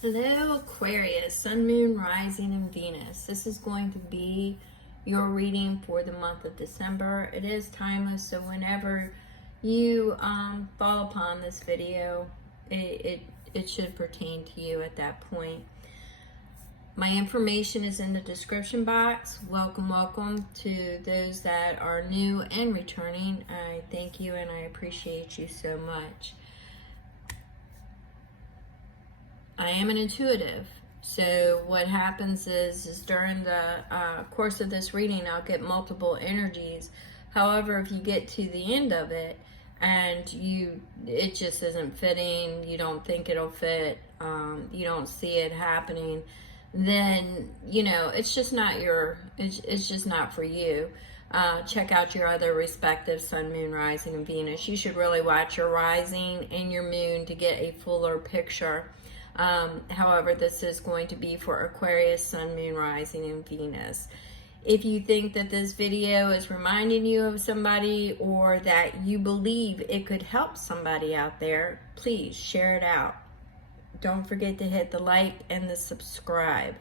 Hello Aquarius, Sun, Moon, Rising, and Venus. This is going to be your reading for the month of December. It is timeless, so whenever you fall upon this video, it should pertain to you at that point. My information is in the description box. Welcome to those that are new and returning. I thank you and I appreciate you so much. I am an intuitive, so what happens is during the course of this reading, I'll get multiple energies. However, if you get to the end of it and it just isn't fitting, you don't think it'll fit, you don't see it happening, then it's just not it's just not for you. Check out your other respective Sun, Moon, Rising, and Venus. You should really watch your rising and your moon to get a fuller picture. However, this is going to be for Aquarius, Sun, Moon, Rising, and Venus. If you think that this video is reminding you of somebody or that you believe it could help somebody out there, please share it out. Don't forget to hit the like and the subscribe.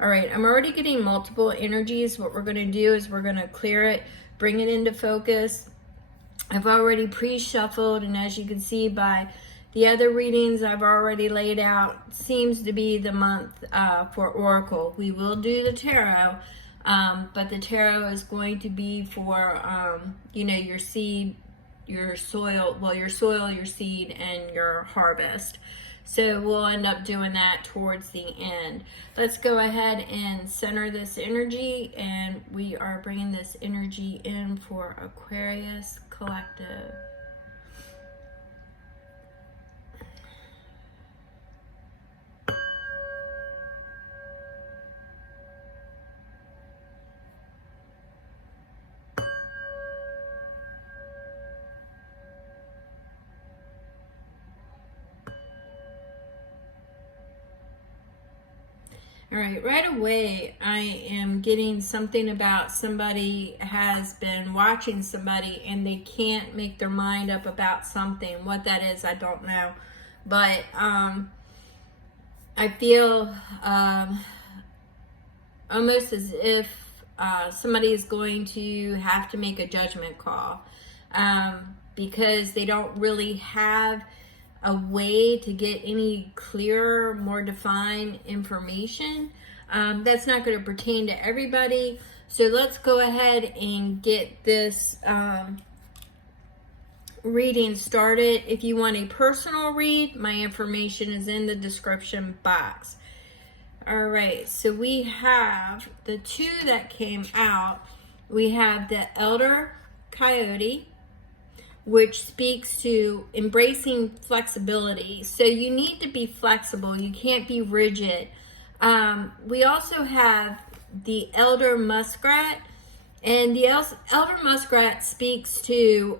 All right, I'm already getting multiple energies. What we're going to do is we're going to clear it, bring it into focus. I've already pre-shuffled, and as you can see by the other readings I've already laid out, seems to be the month for Oracle. We will do the Tarot, but the Tarot is going to be for, your seed, your soil, your seed, and your harvest. So we'll end up doing that towards the end. Let's go ahead and center this energy, and we are bringing this energy in for Aquarius Collective. All right, right away, I am getting something about somebody has been watching somebody and they can't make their mind up about something. What that is, I don't know. But I feel almost as if somebody is going to have to make a judgment call because they don't really have a way to get any clearer, more defined information. That's not going to pertain to everybody. So let's go ahead and get this reading started. If you want a personal read, my information is in the description box. All right, so we have the two that came out. We have the Elder Coyote, which speaks to embracing flexibility. So you need to be flexible. You can't be rigid. We also have the Elder Muskrat, and the Elder Muskrat speaks to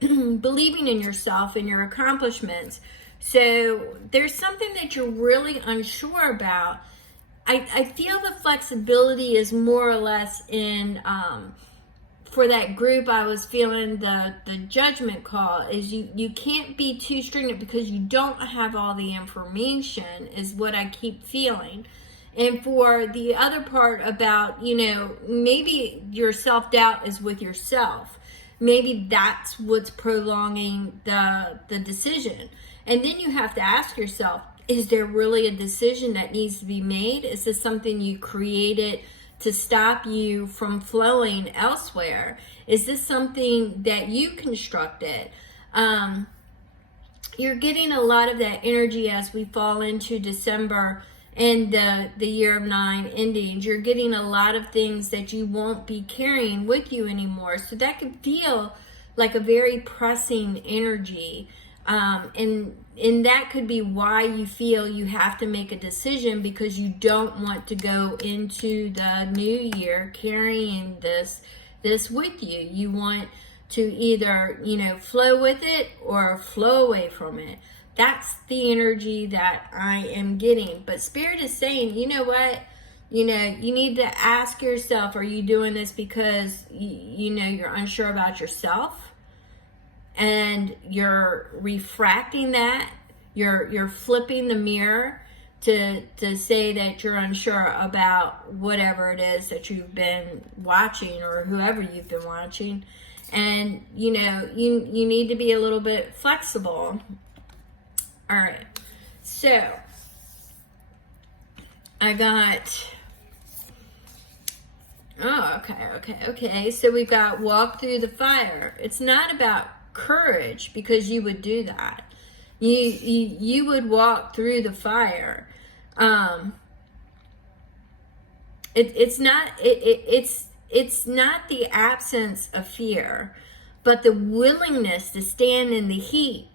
believing in yourself and your accomplishments. So there's something that you're really unsure about. I feel the flexibility is more or less in for that group. I was feeling the judgment call is you can't be too stringent because you don't have all the information, is what I keep feeling. And for the other part about, maybe your self-doubt is with yourself. Maybe that's what's prolonging the decision. And then you have to ask yourself, is there really a decision that needs to be made? Is this something you created to stop you from flowing elsewhere? Is this something that you constructed? You're getting a lot of that energy as we fall into December and the year of 9 endings. You're getting a lot of things that you won't be carrying with you anymore. So that could feel like a very pressing energy. And that could be why you feel you have to make a decision, because you don't want to go into the new year carrying this with you. You want to either, flow with it or flow away from it. That's the energy that I am getting. But Spirit is saying, you know what? You need to ask yourself, are you doing this because, you're unsure about yourself? And you're refracting that, you're flipping the mirror to say that you're unsure about whatever it is that you've been watching or whoever you've been watching. And, you know, you need to be a little bit flexible. All right. So, I got... Oh, okay. So we've got walk through the fire. It's not about courage, because you would do that. You would walk through the fire. It's not the absence of fear, but the willingness to stand in the heat.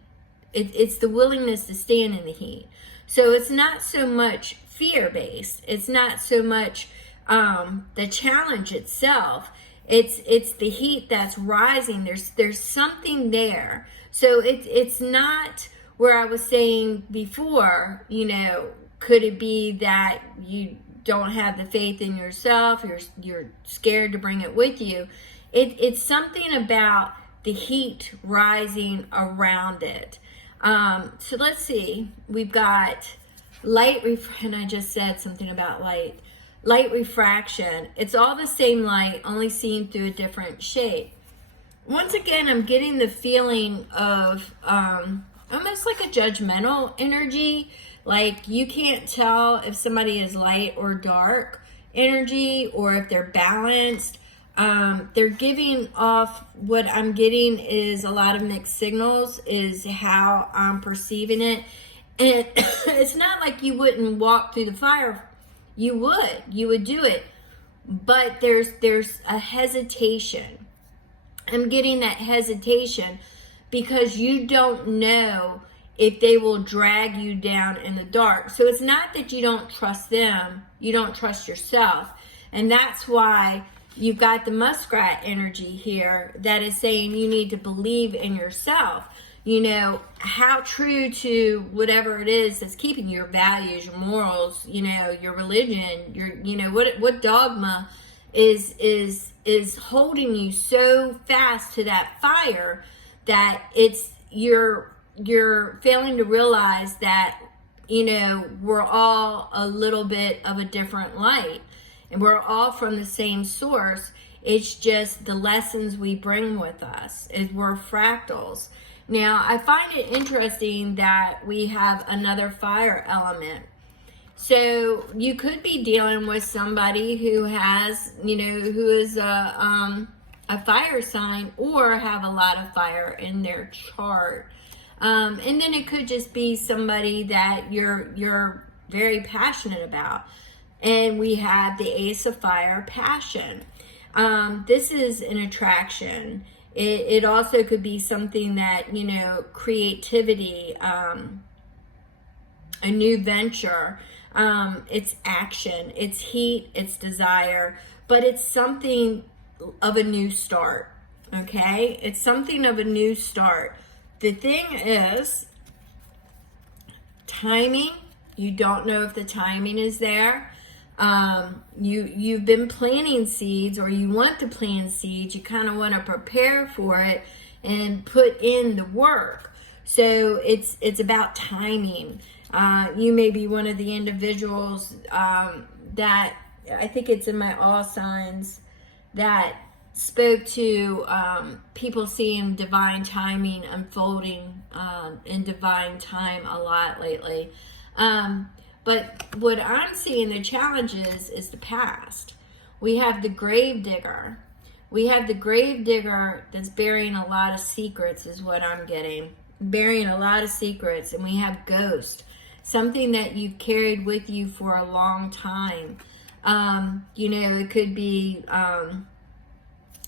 It's the willingness to stand in the heat. So it's not so much fear-based. It's not so much the challenge itself. It's the heat that's rising. There's something there. So it's not where I was saying before, you know, could it be that you don't have the faith in yourself, you're scared to bring it with you? It's something about the heat rising around it. So let's see. We've got light, and I just said something about light. Light refraction. It's all the same light, only seen through a different shape. Once again, I'm getting the feeling of almost like a judgmental energy. Like you can't tell if somebody is light or dark energy, or if they're balanced. They're giving off, what I'm getting is a lot of mixed signals, is how I'm perceiving it. And it's not like you wouldn't walk through the fire. You would do it, but there's a hesitation. I'm getting that hesitation because you don't know if they will drag you down in the dark. So it's not that you don't trust them, you don't trust yourself. And that's why you've got the muskrat energy here that is saying you need to believe in yourself. You know, how true to whatever it is that's keeping your values, your morals, you know, your religion, your, you know, what dogma is holding you so fast to that fire that you're failing to realize that, you know, we're all a little bit of a different light and we're all from the same source. It's just the lessons we bring with us. We're fractals. Now, I find it interesting that we have another fire element. So you could be dealing with somebody who has, you know, who is a fire sign or have a lot of fire in their chart. And then it could just be somebody that you're very passionate about. And we have the Ace of Fire, passion. This is an attraction. It also could be something that, you know, creativity, a new venture, it's action, it's heat, it's desire, but it's something of a new start, okay? It's something of a new start. The thing is, timing, you don't know if the timing is there. You've been planting seeds, or you want to plant seeds. You kind of want to prepare for it and put in the work. So it's about timing. You may be one of the individuals that, I think it's in my all signs, that spoke to people seeing divine timing unfolding in divine time a lot lately. But what I'm seeing, the challenge is the past. We have the grave digger. We have the grave digger that's burying a lot of secrets, is what I'm getting. Burying a lot of secrets. And we have ghost. Something that you've carried with you for a long time. You know, it could be,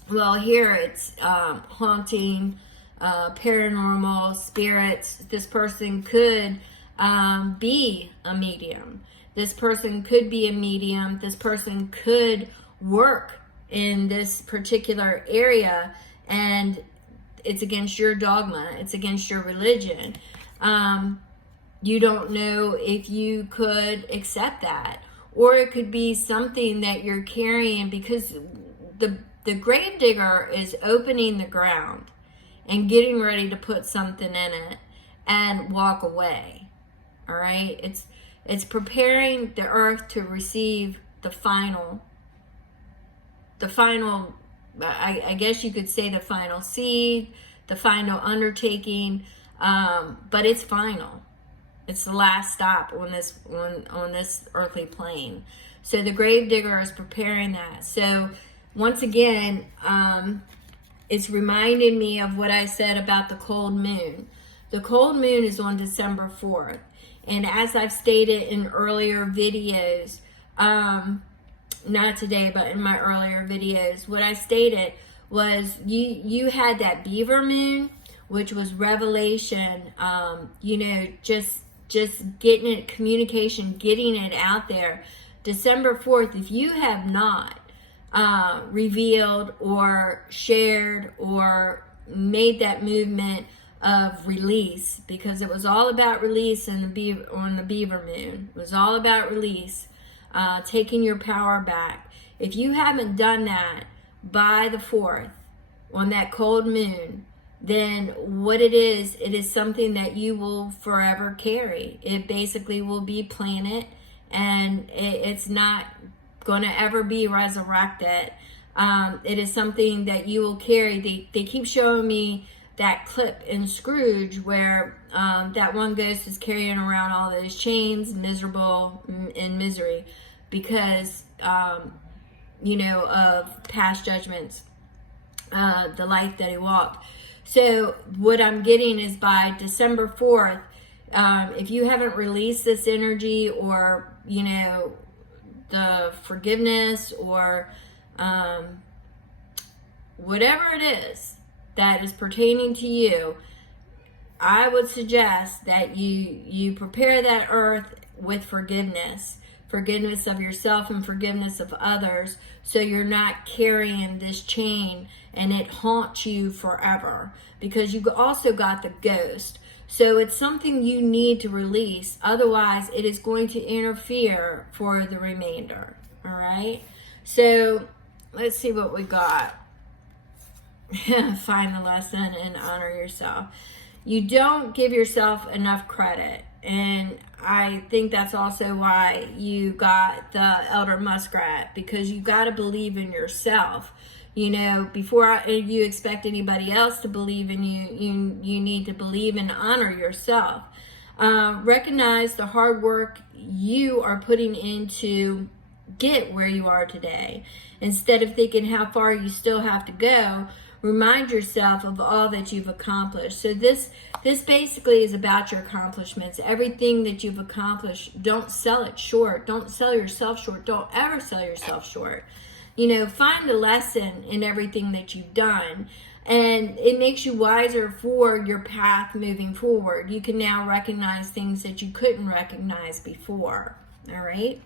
well, here it's haunting, paranormal, spirits. This person could be a medium. This person could be a medium. This person could work in this particular area, and it's against your dogma. It's against your religion. You don't know if you could accept that, or it could be something that you're carrying, because the grave digger is opening the ground and getting ready to put something in it and walk away. All right, It's preparing the earth to receive the final, I guess you could say the final seed, the final undertaking, but it's final. It's the last stop on this earthly plane. So the gravedigger is preparing that. So once again, it's reminding me of what I said about the cold moon. The cold moon is on December 4th. And as I've stated in earlier videos, not today, but in my earlier videos, what I stated was you had that beaver moon, which was revelation, just getting it, communication, getting it out there. December 4th, if you have not revealed or shared or made that movement of release, because it was all about release on the beaver moon. It was all about release, taking your power back. If you haven't done that by the 4th on that cold moon, then what it is something that you will forever carry. It basically will be planted, and it's not going to ever be resurrected. It is something that you will carry. They keep showing me that clip in Scrooge where that one ghost is carrying around all those chains, miserable in misery, because of past judgments, the life that he walked. So what I'm getting is by December 4th, if you haven't released this energy, or the forgiveness, or whatever it is that is pertaining to you, I would suggest that you prepare that earth with forgiveness of yourself and forgiveness of others, so you're not carrying this chain and it haunts you forever, because you also got the ghost. So it's something you need to release, otherwise it is going to interfere for the remainder. All right, so let's see what we got. Find the lesson and honor yourself. You don't give yourself enough credit, and I think that's also why you got the elder muskrat, because you got to believe in yourself. Before you expect anybody else to believe in you, you need to believe and honor yourself. Recognize the hard work you are putting in to get where you are today. Instead of thinking how far you still have to go, remind yourself of all that you've accomplished. So this basically is about your accomplishments. Everything that you've accomplished, don't sell it short. Don't sell yourself short. Don't ever sell yourself short. Find a lesson in everything that you've done, and it makes you wiser for your path moving forward. You can now recognize things that you couldn't recognize before. All right?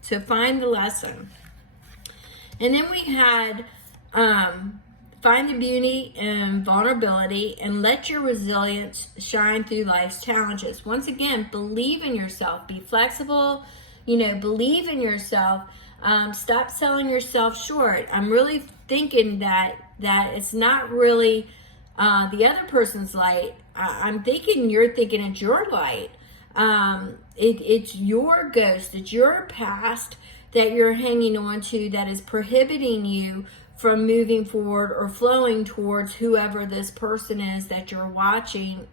So find the lesson. And then we had find the beauty in vulnerability and let your resilience shine through life's challenges. Once again, believe in yourself. Be flexible. Believe in yourself. Stop selling yourself short. I'm really thinking that it's not really the other person's light. I'm thinking you're thinking it's your light. It's your ghost. It's your past that you're hanging on to that is prohibiting you from moving forward or flowing towards whoever this person is that you're watching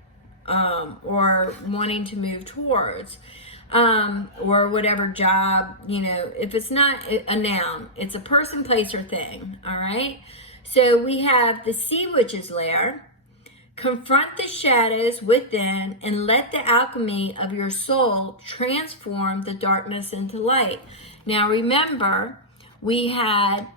or wanting to move towards. Or whatever job, if it's not a noun, it's a person, place, or thing. All right. So we have the sea witch's lair. Confront the shadows within and let the alchemy of your soul transform the darkness into light. Now remember, we had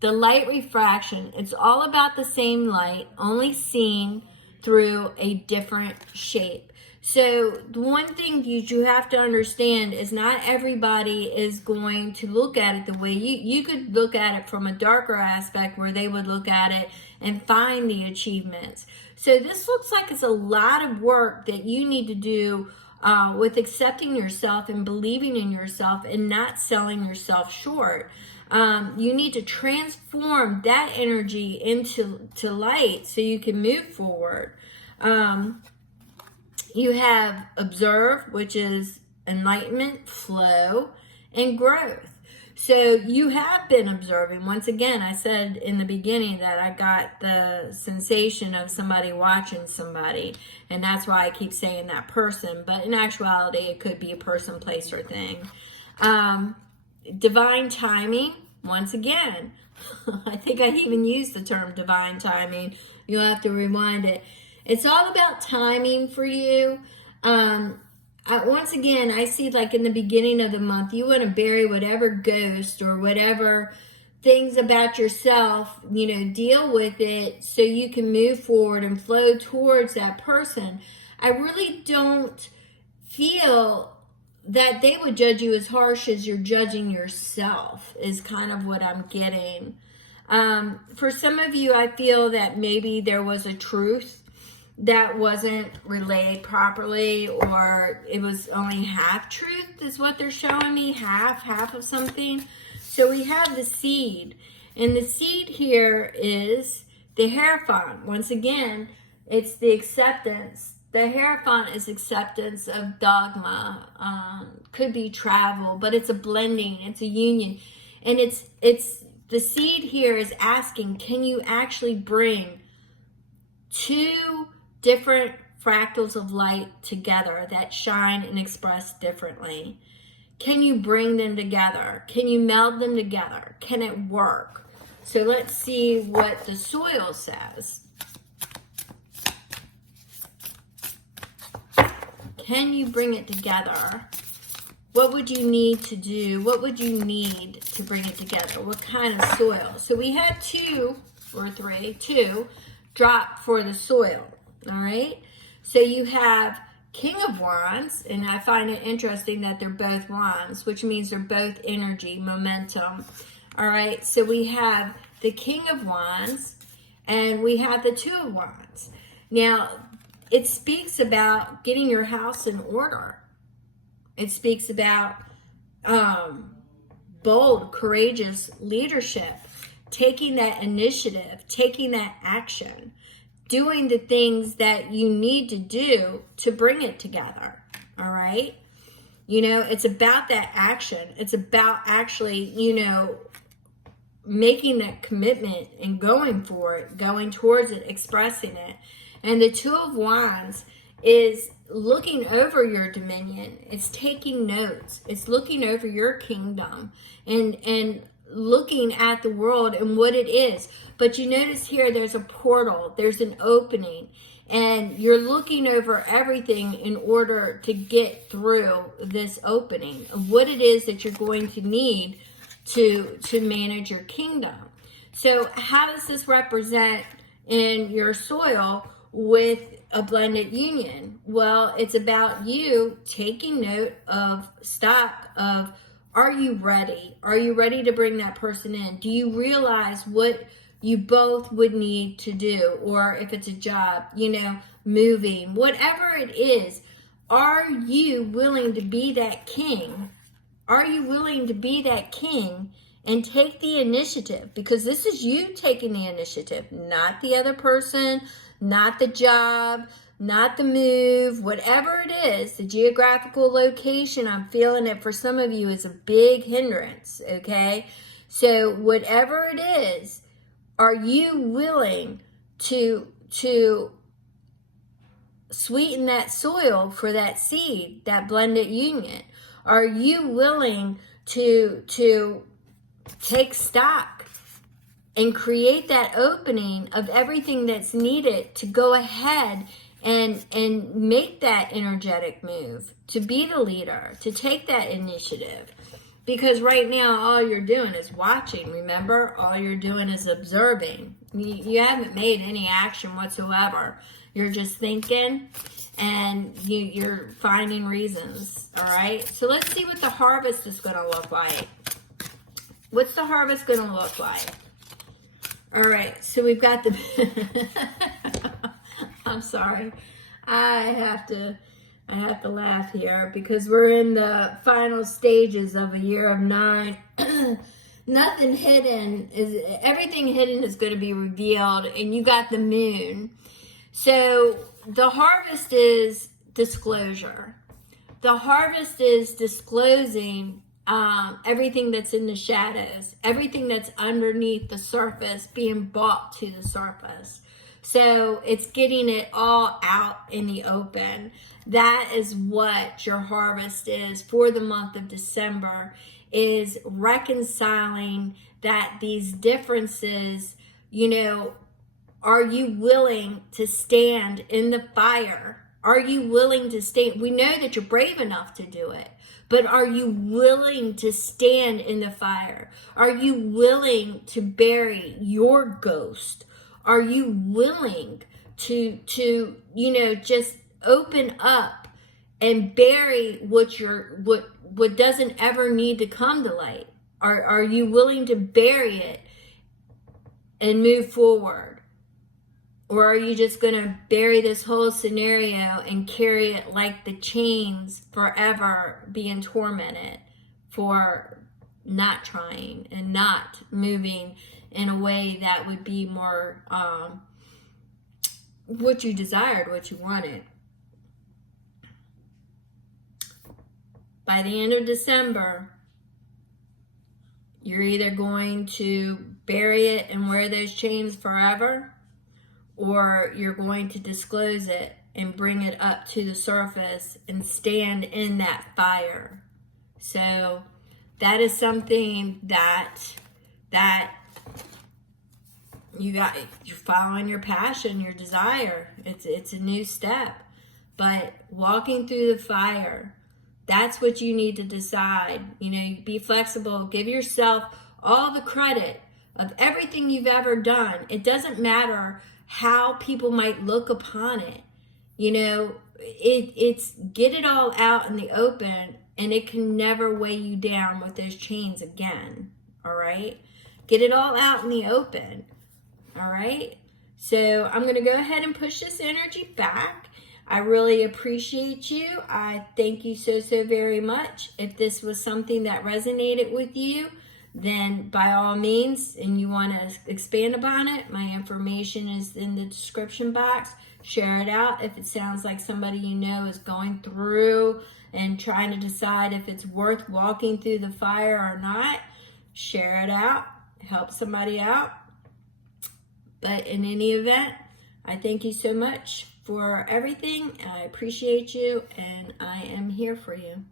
the light refraction. It's all about the same light, only seen through a different shape. So the one thing you have to understand is not everybody is going to look at it the way you could look at it from a darker aspect, where they would look at it and find the achievements. So this looks like it's a lot of work that you need to do with accepting yourself and believing in yourself and not selling yourself short. You need to transform that energy into light so you can move forward. You have observe, which is enlightenment, flow, and growth. So you have been observing. Once again, I said in the beginning that I got the sensation of somebody watching somebody, and that's why I keep saying that person, but in actuality, it could be a person, place, or thing. Divine timing, once again, I think I even used the term divine timing. You'll have to rewind it. It's all about timing for you. Once again, I see like in the beginning of the month, you want to bury whatever ghost or whatever things about yourself, deal with it so you can move forward and flow towards that person. I really don't feel that they would judge you as harsh as you're judging yourself, is kind of what I'm getting. For some of you, I feel that maybe there was a truth that wasn't relayed properly, or it was only half truth is what they're showing me, half of something. So we have the seed, and the seed here is the Hierophant. Once again, it's the acceptance. The Hierophant is acceptance of dogma, could be travel, but it's a blending, it's a union, and it's the seed here is asking, can you actually bring two different fractals of light together that shine and express differently? Can you bring them together? Can you meld them together? Can it work? So let's see what the soil says. Can you bring it together? What would you need to do? What would you need to bring it together? What kind of soil? So we had two drop for the soil. All right, so you have King of Wands, and I find it interesting that they're both wands, which means they're both energy, momentum. All right, so we have the King of Wands, and we have the Two of Wands. Now, it speaks about getting your house in order. It speaks about bold, courageous leadership, taking that initiative, taking that action, doing the things that you need to do to bring it together. All right. It's about that action. It's about actually, making that commitment and going for it, going towards it, expressing it. And the Two of Wands is looking over your dominion. It's taking notes. It's looking over your kingdom and looking at the world and what it is. But you notice here there's a portal, there's an opening, and you're looking over everything in order to get through this opening of what it is that you're going to need to manage your kingdom. So how does this represent in your soil with a blended union? Well, it's about you taking note of stock of, are you ready? Are you ready to bring that person in? Do you realize what you both would need to do? Or if it's a job, moving, whatever it is, are you willing to be that king? Are you willing to be that king and take the initiative? Because this is you taking the initiative, not the other person, not the job, not the move, whatever it is, the geographical location. I'm feeling it for some of you is a big hindrance, okay? So whatever it is, are you willing to sweeten that soil for that seed, that blended union? Are you willing to take stock and create that opening of everything that's needed to go ahead and make that energetic move, to be the leader, to take that initiative? Because right now, all you're doing is watching, remember? All you're doing is observing. You haven't made any action whatsoever. You're just thinking, and you're finding reasons, all right? So let's see what the harvest is going to look like. What's the harvest going to look like? All right, so we've got the... I'm sorry. I have to laugh here because we're in the final stages of a year of 9. Nothing hidden everything hidden is going to be revealed, and you got the moon. So the harvest is disclosure. The harvest is disclosing everything that's in the shadows, everything that's underneath the surface being brought to the surface. So it's getting it all out in the open. That is what your harvest is for the month of December, is reconciling that these differences, you know, are you willing to stand in the fire? Are you willing to stand? We know that you're brave enough to do it, but are you willing to stand in the fire? Are you willing to bury your ghost? Are you willing to you know, just open up and bury what doesn't ever need to come to light? Are you willing to bury it and move forward? Or are you just going to bury this whole scenario and carry it like the chains forever, being tormented for not trying and not moving in a way that would be more what you desired, what you wanted? By the end of December, you're either going to bury it and wear those chains forever, or you're going to disclose it and bring it up to the surface and stand in that fire. So that is something that you're following your passion, your desire. It's a new step. But walking through the fire, that's what you need to decide. You know, be flexible. Give yourself all the credit of everything you've ever done. It doesn't matter how people might look upon it. You know, it's get it all out in the open, and it can never weigh you down with those chains again. All right? Get it all out in the open. All right? So I'm going to go ahead and push this energy back. I really appreciate you. I thank you so very much. If this was something that resonated with you, then by all means, and you want to expand upon it, my information is in the description box. Share it out. If it sounds like somebody you know is going through and trying to decide if it's worth walking through the fire or not, share it out. Help somebody out. But in any event, I thank you so much for everything. I appreciate you, and I am here for you.